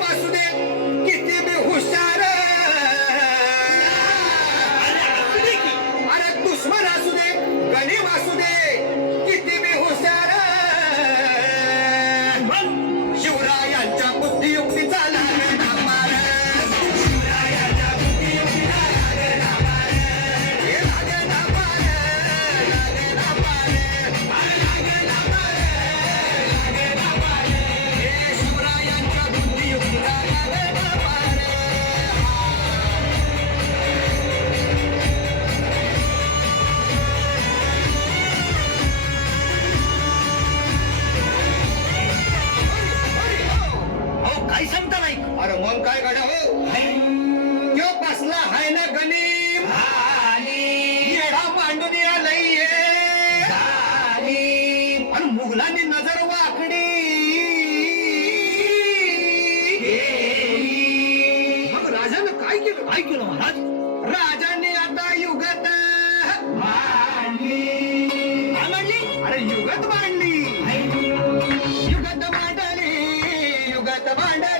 गणी अरे मग काय गाड्या हो? बसला हाय ना गणिम येडा मांडून आलंय आणि मुघलांनी नजर वाकडी. मग राजानं काय केलं? काय केलं महाराज? राजाने आता युगत काय म्हणली अरे युगत मांडली. युगत मांडली युगत मांडली.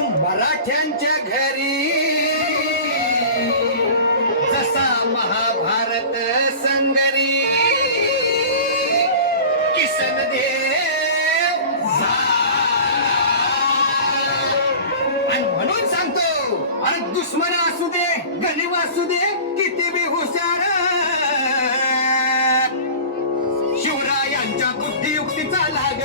मराठ्यांच्या घरी. जसा महाभारत संगरी. किसन देव आणि म्हणून सांगतो अरे दुश्मन असू दे गरीब असू दे किती बी हुशार. शिवरायांच्या बुद्धियुक्तीचा लाग